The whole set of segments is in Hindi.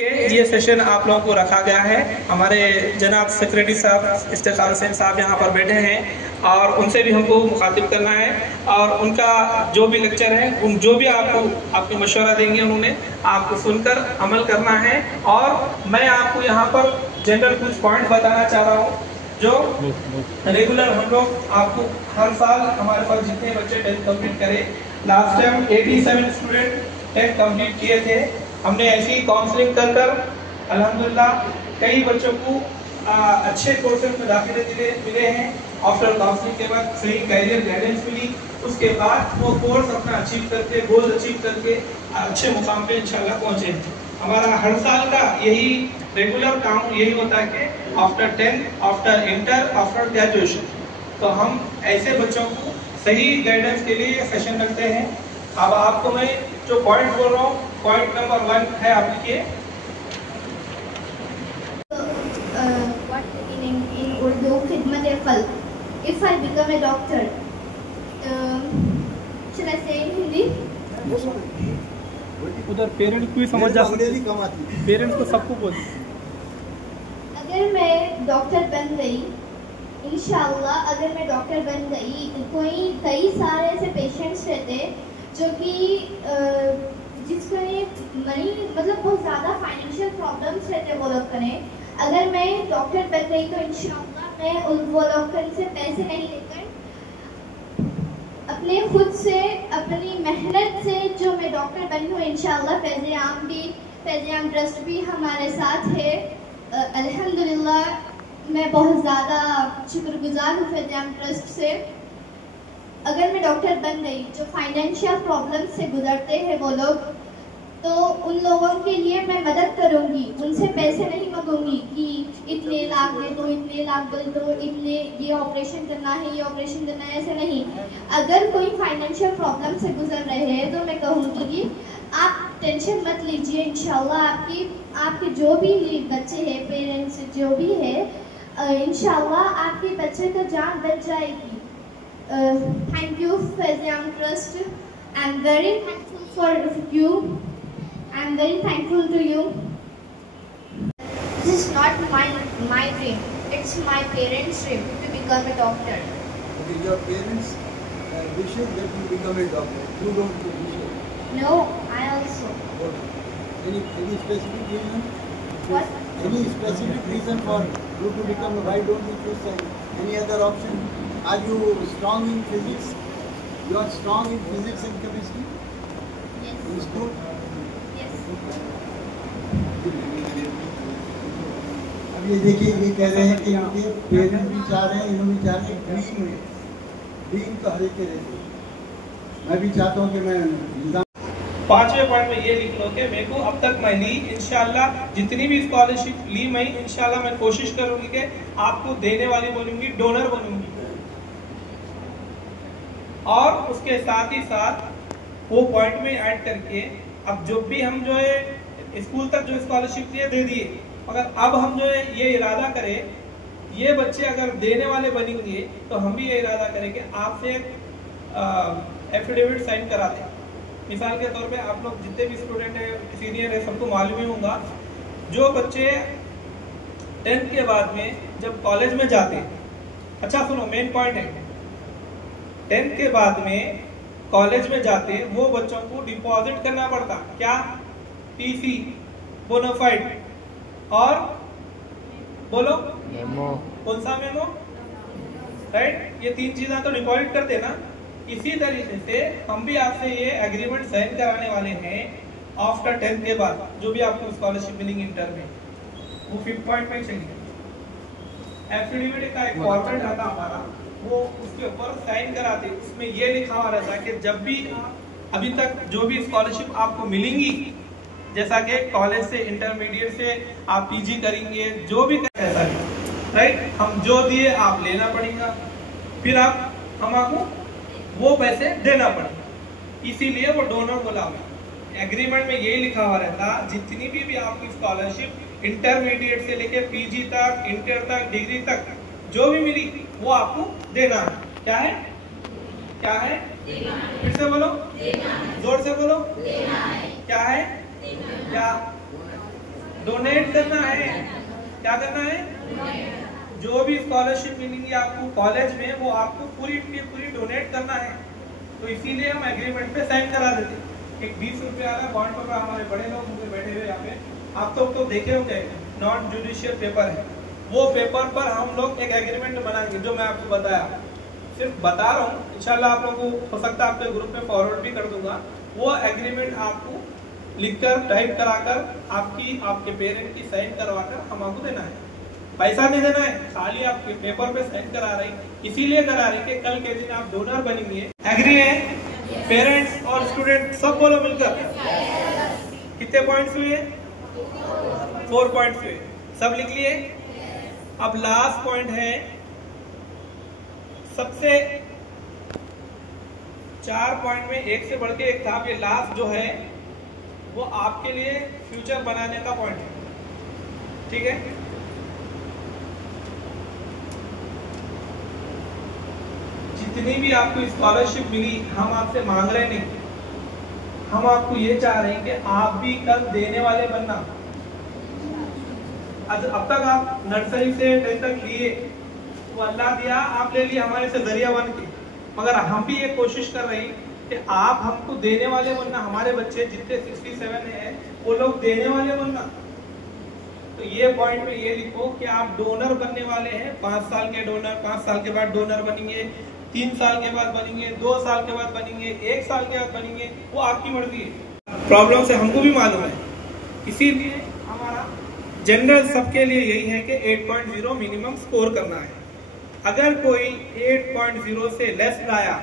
ये सेशन आप लोगों को रखा गया है। हमारे जनाब सेक्रेटरी साहब इफ्तिखार हुसैन साहब यहाँ पर बैठे हैं और उनसे भी हमको मुखातिब करना है और उनका जो भी लेक्चर है उन जो भी आपको मशवरा देंगे उन्होंने आपको सुनकर अमल करना है। और मैं आपको यहाँ पर जनरल कुछ पॉइंट बताना चाह रहा हूँ जो रेगुलर हम लोग आपको हर साल हमारे पास जितने बच्चे 10th कंप्लीट करें, last time 87 student 10th complete किए थे। हमने ऐसी काउंसलिंग कर अल्हम्दुलिल्लाह कई बच्चों को अच्छे कोर्सेज में दाखिले मिले हैं। आफ्टर काउंसलिंग के बाद सही कैरियर गाइडेंस मिली, उसके बाद वो कोर्स अपना अचीव करके गोल अचीव करके अच्छे मुकाम पे इंशाल्लाह पहुँचे। हमारा हर साल का यही रेगुलर काम यही होता है कि after 10th, after inter, after graduation तो हम ऐसे बच्चों को सही गाइडेंस के लिए सेशन रखते हैं। अब आपको मैं जो पॉइंट बोल रहा हूँ, पॉइंट नंबर 1 है, आप लिखिए। in Urdu, khidmat-e-khalq. If I become a doctor, should I say in Hindi? उधर पेरेंट्स को समझ जा सकते, पेरेंट्स को सबको बोल। अगर मैं डॉक्टर बन गई, इंशाअल्लाह अगर मैं डॉक्टर बन गई, कई सारे ऐसे पेशेंट्स रहते जो कि जिसको मनी मतलब बहुत ज़्यादा फाइनेंशियल प्रॉब्लम्स रहते वो लोग करें। अगर मैं डॉक्टर बन गई तो इंशाअल्लाह मैं वो लोग से पैसे नहीं लेकर अपने खुद से अपनी मेहनत से जो मैं डॉक्टर बनी हूँ इंशाअल्लाह फैज़ आम ट्रस्ट भी हमारे साथ है। अल्हम्दुलिल्लाह मैं बहुत ज़्यादा शुक्रगुजार हूँ फैज़ आम ट्रस्ट से। अगर मैं डॉक्टर बन गई, जो फाइनेंशियल प्रॉब्लम से गुजरते हैं वो लोग, तो उन लोगों के लिए मैं मदद करूंगी। उनसे पैसे नहीं मांगूंगी कि इतने लाख दे दो, इतने लाख दे दो, इतने ये ऑपरेशन करना है, ये ऑपरेशन करना है, ऐसे नहीं। अगर कोई फाइनेंशियल प्रॉब्लम से गुजर रहे हैं तो मैं कहूँगी कि आप टेंशन मत लीजिए, इंशाल्लाह आपके जो भी बच्चे हैं, पेरेंट्स जो भी है, इंशाल्लाह आपके बच्चे का जान बच जाएगी। Thank you Faiz Am Trust. I'm very thankful for you. I'm very thankful to you. This is not my dream. It's my parents' dream to become a doctor. Okay, your parents wishes that you become a doctor. You don't wish it. No, I also. What? Any specific reason? What? Any specific reason for you to become? Why don't you choose any other option? Are you strong in physics? You are strong in physics and chemistry? Yes. In school? Yes. अब ये देखिए, ये कह रहे हैं कि इनके पेरेंट्स भी चाह रहे हैं, इन्होंने भी चाह रहे हैं ड्रीम है। ड्रीम तो हर एक के रहते हैं। मैं भी चाहता हूँ कि मैं निजाम 5वें पॉइंट में ये लिख लो कि मेरे को अब तक मैं ली, इंशाल्लाह जितनी भी स्कॉलरशिप ली मैं इंशाल्लाह मैं कोशिश करूंगी कि आपको देने वाली बनूंगी, डोनर बनूंगी। और उसके साथ ही साथ वो पॉइंट में ऐड करके अब जो भी हम जो है स्कूल तक जो स्कॉलरशिप दिए दे दिए, मगर अब हम जो है ये इरादा करें, ये बच्चे अगर देने वाले बनेंगे तो हम भी ये इरादा करें कि आपसे एफिडेविट साइन करा दें। मिसाल के तौर पे आप लोग जितने भी स्टूडेंट हैं, सीनियर है, सबको मालूम ही होगा, जो बच्चे 10th के बाद में जब कॉलेज में जाते हैं, अच्छा सुनो मेन पॉइंट है, 10th के बाद में कॉलेज में जाते वो बच्चों को डिपॉजिट करना पड़ता, क्या? टीसी, बोनाफाइड और बोलो मेमो। कौन सा मेमो? राइट, ये 3 चीजें तो डिपॉजिट करते ना। इसी तरीके से हम भी आपसे ये एग्रीमेंट साइन कराने वाले हैं आफ्टर 10th के बाद जो भी आपको स्कॉलरशिप मिलेंगी इंटर में, वो 5th पॉइंट में चाहिए। एफिडेविट का एक फॉर्मेट आता हमारा, वो उसके ऊपर साइन कराते, उसमें ये लिखा हुआ रहता है कि जब भी अभी तक जो भी स्कॉलरशिप आपको मिलेंगी, जैसा कि कॉलेज से, इंटरमीडिएट से आप पीजी करेंगे, जो भी ऐसा है, राइट, हम जो दिए आप लेना पड़ेगा, फिर हम आपको वो पैसे देना पड़ेगा। इसीलिए वो डोनर बोला हुआ एग्रीमेंट में यही लिखा हुआ रहता, जितनी भी आपकी स्कॉलरशिप इंटरमीडिएट से लेके पीजी तक, इंटर तक, डिग्री तक जो भी मिली वो आपको देना है। क्या है? क्या है? फिर से बोलो, जोर से बोलो, क्या है? क्या डोनेट करना है। क्या करना है? जो भी स्कॉलरशिप मिलेंगी आपको कॉलेज में वो आपको पूरी डोनेट करना है। तो इसीलिए हम एग्रीमेंट पे साइन करा देते। एक 20 रुपये वाला बॉन्ड पेपर, हमारे बड़े लोग मुझे बैठे हुए यहाँ पे, आप तो देखे होंगे, नॉन जुडिशियल पेपर है। वो पेपर पर हम लोग एक एग्रीमेंट बनाएंगे, जो मैं आपको बताया, सिर्फ बता रहा हूँ, इंशाल्लाह आप लोगों को हो सकता है आपके ग्रुप में फॉरवर्ड भी कर दूंगा। वो एग्रीमेंट आपको लिखकर टाइप कराकर आपके पेरेंट की साइन करवाकर हम आपको देना है। पैसा नहीं देना है, खाली आप पेपर पे साइन करा रहे हैं। इसीलिए करा रहे कि कल के दिन आप डोनर बनेंगे। एग्री है? पेरेंट्स और स्टूडेंट सब बोलो मिलकर। कितने पॉइंट्स हुए? 4 पॉइंट्स हुए। सब लिख लिए? अब लास्ट पॉइंट है, सबसे 4 पॉइंट में एक से बढ़ के एक था। ये लास्ट जो है वो आपके लिए फ्यूचर बनाने का पॉइंट है। ठीक है? जितनी भी आपको स्कॉलरशिप मिली, हम आपसे मांग रहे नहीं, हम आपको ये चाह रहे हैं कि आप भी कल देने वाले बनना। अब तक आप नर्सरी से 10 तक लिए, वो अल्लाह दिया, आप ले लिए हमारे से जरिया बन के, मगर हम भी ये कोशिश कर रहे हैं कि आप हमको देने वाले बनना। हमारे बच्चे जितने 67 हैं वो लोग देने वाले बनना। तो ये पॉइंट में ये लिखो कि आप डोनर बनने वाले हैं। 5 साल के डोनर, 5 साल के बाद डोनर बनेंगे, 3 साल के बाद बनेंगे, 2 साल के बाद बनेंगे, 1 साल के बाद बनेंगे, वो आपकी मर्जी है। प्रॉब्लम से हमको भी मालूम है, इसीलिए हमारा जनरल सबके लिए यही है कि 8.0 मिनिमम स्कोर करना है। अगर कोई 8.0 से लेस लाया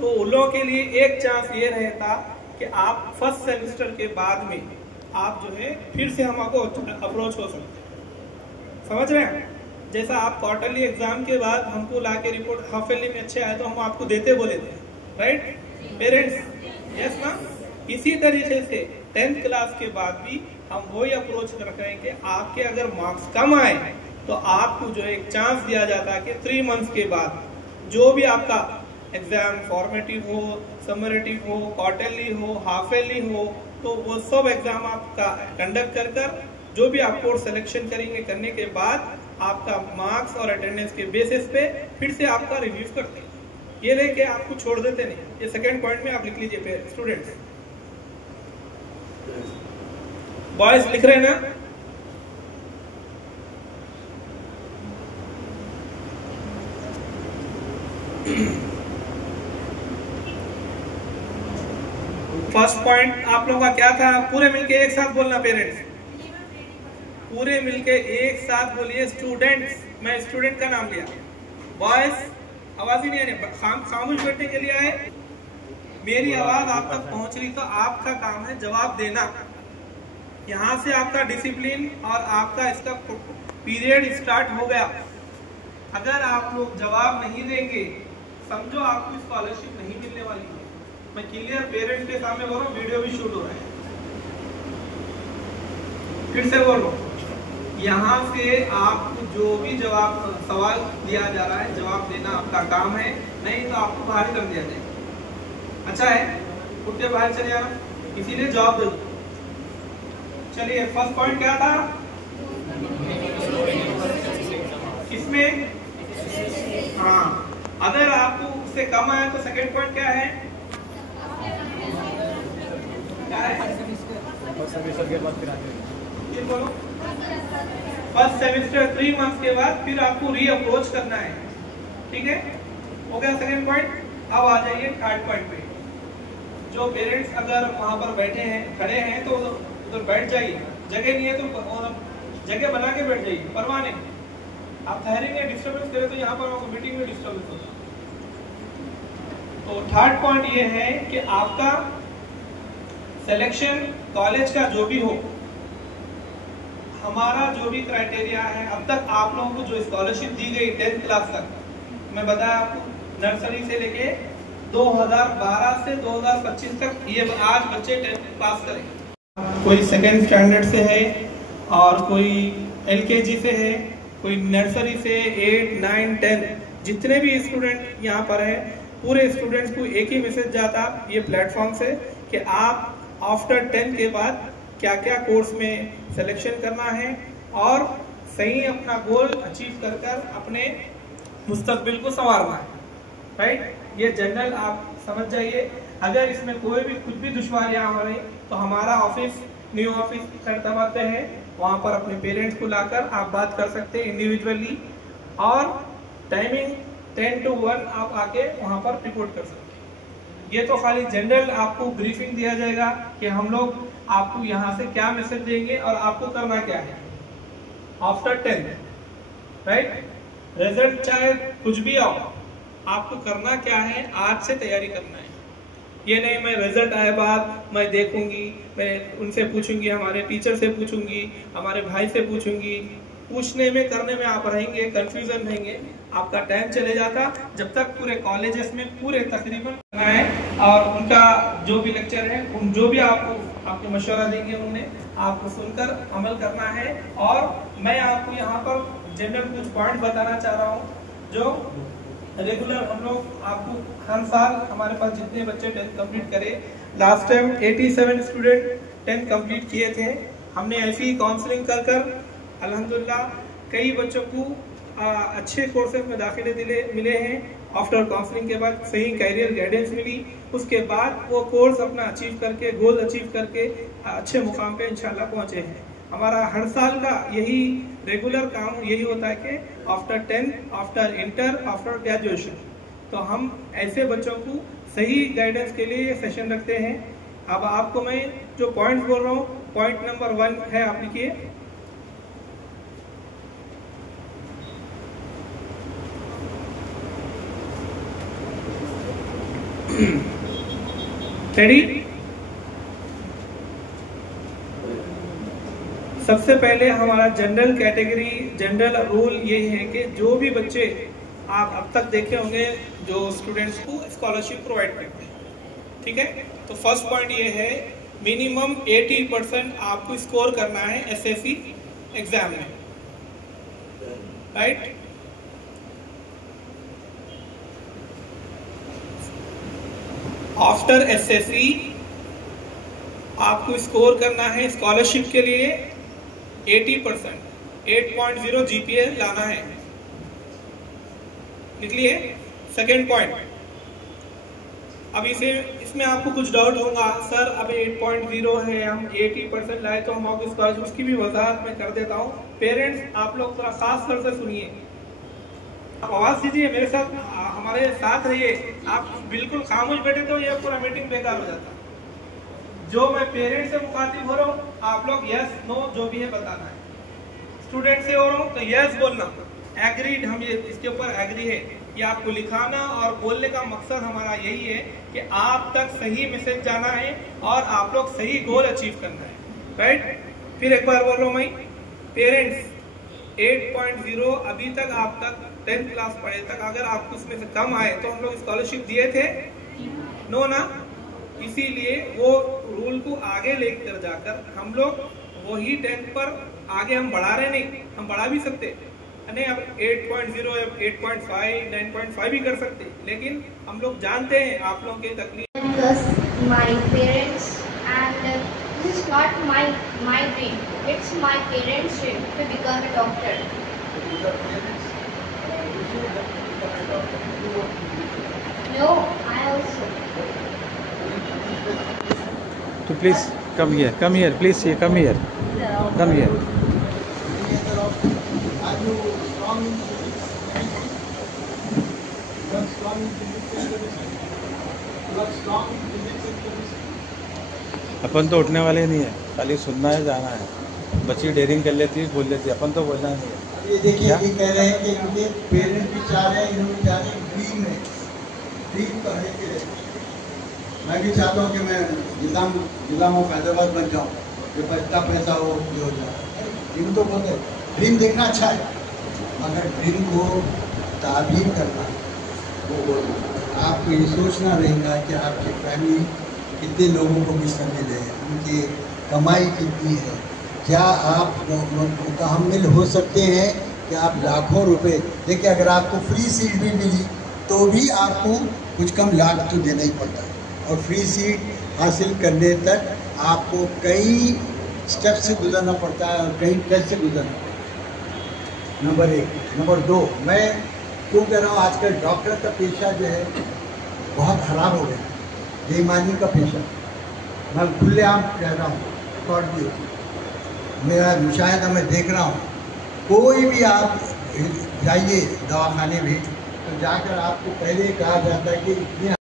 तो उन लोगों के लिए एक चांस ये रहता कि आप फर्स्ट सेमेस्टर के बाद में आप जो है फिर से हमको अप्रोच हो सकते हैं। समझ रहे हैं? जैसा आप क्वार्टरली एग्जाम के बाद हमको ला के रिपोर्ट हाफ ईयरली में अच्छे आए तो हम आपको देते बोले थे, राइट पेरेंट्स? यस ना? इसी तरीके से 10th क्लास के बाद भी हम वही अप्रोच कर रहे हैं कि आपके अगर मार्क्स कम आए तो आपको जो एक चांस दिया जाता है कि 3 मंथ्स के बाद जो भी आपका एग्जाम फॉर्मेटिव हो, समरेटिव हो, क्वार्टरली हो, हाफ ईयरली हो, तो वो सब एग्जाम आपका कंडक्ट कर जो भी आप कोर्स सिलेक्शन करेंगे, करने के बाद आपका मार्क्स और अटेंडेंस के बेसिस पे फिर से आपका रिव्यू करते हैं। ये लेके आपको छोड़ देते नहीं। ये सेकंड पॉइंट में आप लिख लीजिए स्टूडेंट्स। बॉयज लिख रहे हैं ना? फर्स्ट पॉइंट आप लोगों का क्या था? पूरे मिलके एक साथ बोलना पेरेंट्स, पूरे मिलके एक साथ बोलिए स्टूडेंट्स। मैं स्टूडेंट का नाम लिया। बॉयज आवाज ही नहीं आ रही, खामोश बैठने के लिए आए। मेरी आवाज आप तक पहुंच रही तो आपका काम है जवाब देना। यहाँ से आपका डिसिप्लिन और आपका इसका पीरियड स्टार्ट हो गया। अगर आप लोग जवाब नहीं देंगे समझो आपको स्कॉलरशिप नहीं मिलने वाली है। मैं क्लियर पेरेंट्स के सामने बोल रहा हूँ, वीडियो भी शूट हो रहा है। फिर से बोल रहा हूँ, यहाँ से आपको जो भी जवाब सवाल दिया जा रहा है जवाब देना आपका काम है, नहीं तो आपको बाहर कर दिया जाएगा। अच्छा है, उठ के बाहर चले जाना, इसीलिए जवाब दे दो। चलिए फर्स्ट पॉइंट क्या था इसमें? हाँ, अगर आपको उससे कम आया तो सेकंड पॉइंट क्या है? बोलो, फर्स्ट सेमेस्टर 3 मंथ्स के बाद फिर आपको री अप्रोच करना है। ठीक है, हो गया सेकंड पॉइंट। अब आ जाइए थर्ड पॉइंट पे। जो पेरेंट्स अगर वहां पर बैठे हैं, खड़े हैं, तो उधर बैठ जाइए। जगह नहीं है तो जगह बना के बैठ जाइए, परवाह नहीं। आप ठहरेंगे, डिस्टर्बेंस करें तो यहाँ पर आपको मीटिंग में डिस्टर्बेंस होगा। तो थर्ड पॉइंट ये है कि आपका सिलेक्शन कॉलेज का जो भी हो, हमारा जो भी क्राइटेरिया है, अब तक आप लोगों को जो स्कॉलरशिप दी गई 10th क्लास तक, मैं बताया आपको, नर्सरी से लेके 2012 से 2025 तक ये आज बच्चे 10th पास करेंगे। कोई सेकेंड स्टैंडर्ड से है और कोई LKG से है, कोई नर्सरी से 8, 9, 10, जितने भी स्टूडेंट यहाँ पर हैं, पूरे स्टूडेंट्स को एक ही मैसेज जाता ये प्लेटफॉर्म से कि आप आफ्टर 10 के बाद क्या क्या कोर्स में सिलेक्शन करना है और सही अपना गोल अचीव कर कर अपने मुस्तकबिल को संवारना है, राइट। ये जनरल आप समझ जाइए। अगर इसमें कोई भी कुछ भी दुश्वारियां हो रही तो हमारा ऑफिस न्यू ऑफिस खैरताबाद पे है, वहाँ पर अपने पेरेंट्स को लाकर आप बात कर सकते हैं इंडिविजुअली, और टाइमिंग 10 to 1 आप आके वहाँ पर रिपोर्ट कर सकते हैं। ये तो खाली जनरल आपको ब्रीफिंग दिया जाएगा कि हम लोग आपको यहाँ से क्या मैसेज देंगे और आपको करना क्या है आफ्टर 10th, राइट। रिजल्ट चाहे कुछ भी आओ, आपको करना क्या है, आज से तैयारी करना है। ये नहीं मैं रिजल्ट आए बाद मैं देखूंगी, मैं उनसे पूछूंगी, हमारे टीचर से पूछूंगी, हमारे भाई से पूछूंगी, पूछने में करने में आप रहेंगे, कंफ्यूजन रहेंगे, आपका टाइम चले जाता। जब तक पूरे कॉलेजेस में पूरे तकरीबन करना है और उनका जो भी लेक्चर है, उन जो भी आपको मशवरा देंगे उन्हें आपको सुनकर अमल करना है। और मैं आपको यहाँ पर जनरल कुछ पॉइंट बताना चाह रहा हूँ जो रेगुलर हम लोग आपको हर साल हमारे पास जितने बच्चे 10th कंप्लीट करे, last time 87 student 10th complete किए थे। हमने ऐसी काउंसलिंग कर कर अल्हम्दुलिल्लाह कई बच्चों को अच्छे कोर्सेज में दाखिले मिले हैं। आफ्टर काउंसलिंग के बाद सही कैरियर गाइडेंस मिली, उसके बाद वो कोर्स अपना अचीव करके, गोल अचीव करके अच्छे मुकाम पे इंशाल्लाह पहुंचे हैं। हमारा हर साल का यही रेगुलर काम यही होता है कि after 10th, after inter, after graduation, तो हम ऐसे बच्चों को सही गाइडेंस के लिए सेशन रखते हैं। अब आपको मैं जो पॉइंट बोल रहा हूँ, पॉइंट नंबर 1 है, आप लिखिए। रेडी? सबसे पहले हमारा जनरल कैटेगरी, जनरल रूल ये है कि जो भी बच्चे आप अब तक देखे होंगे जो स्टूडेंट्स को स्कॉलरशिप प्रोवाइड करते हैं, ठीक है। तो फर्स्ट पॉइंट ये है मिनिमम 80% आपको स्कोर करना है एसएससी एग्जाम में, राइट। आफ्टर एसएससी आपको स्कोर करना है स्कॉलरशिप के लिए 80%, 8.0 जीपीए लाना है, निकलिए। सेकेंड पॉइंट, अब इसमें आपको कुछ डाउट होगा, सर अब 8.0 है, हम 80% लाए तो हम आपको स्कॉलरशिप, उसकी भी वजाहत मैं कर देता हूँ। पेरेंट्स आप लोग थोड़ा खास तौर से सुनिए, आप आवाज दीजिए मेरे साथ, हमारे साथ रहिए। आप बिल्कुल खामोश बैठे तो ये पूरा मीटिंग बेकार हो जाता। जो मैं पेरेंट्स से मुखातिब हो रहा हूँ, आप लोग यस नो जो भी है बताना है। स्टूडेंट से हो रहा हूँ तो यस बोलना, एग्रीड, हम ये इसके ऊपर एग्री है, ये आपको लिखाना और बोलने का मकसद हमारा यही है कि आप तक सही मैसेज जाना है और आप लोग सही गोल अचीव करना है, राइट। फिर एक बार बोल रहा हूँ मैं, पेरेंट्स 8.0 अभी तक आप तक 10th क्लास पढ़े तक अगर आपको उसमें से कम आए तो हम लोग स्कॉलरशिप दिए थे, नो ना। इसीलिए वो रूल को आगे लेकर जाकर हम लोग वही 10th पर आगे हम बढ़ा रहे, नहीं हम बढ़ा भी सकते नहीं, अब 8.0, 8.5, 9.5 भी कर सकते, लेकिन हम लोग जानते हैं आप लोगों की तकलीफ। Because my parents and this is not my dream, it's my parents' dream to become a doctor. No, I also. So please come here, please come here. Any other option? Are you strong in physics? You are strong in physics and chemistry. You are strong in physics and chemistry. अपन तो उठने वाले नहीं है, खाली सुनना है, जाना है। बच्ची डेयरिंग कर लेती है, बोल लेती है, अपन तो बोलना नहीं है। ये देखिए, ये कह रहे हैं कि इनके पेरेंट्स भी चाह रहे हैं, इन्होंने चाह रहे हैं ड्रीम है, ड्रीम तो है कि मैं भी चाहता हूँ कि मैं निज़ाम ऑफ हैदराबाद बन जाऊँ, जो इतना पैसा हो जो हो जाए। ड्रीम तो बहुत है, ड्रीम देखना अच्छा है, मगर ड्रीम को ताबीर करना वो बोलना। आपको ये सोचना रहेगा कि आपकी फैमिली कितने लोगों को मुश्तमिल है, उनकी कमाई कितनी है, क्या आप मुतहम्मिल हो सकते हैं कि आप लाखों रुपए। देखिए, अगर आपको फ्री सीट भी मिली तो भी आपको कुछ कम लाख तो देना ही पड़ता है, और फ्री सीट हासिल करने तक आपको कई स्टेप से गुजरना पड़ता है और कहीं टेस्ट से गुजरना पड़ता है। नंबर 1। नंबर 2, मैं क्यों कह रहा हूँ, आजकल डॉक्टर का पेशा जो है बहुत ख़राब हो गया, बेईमानी का पेशा। मैं खुलेआम कह रहा हूँ, रिकॉर्ड भी होती है, मेरा मुशाहिदा मैं देख रहा हूँ। कोई भी आप जाइए दवाखाने भी, तो जाकर आपको पहले कहा जाता है कि इतने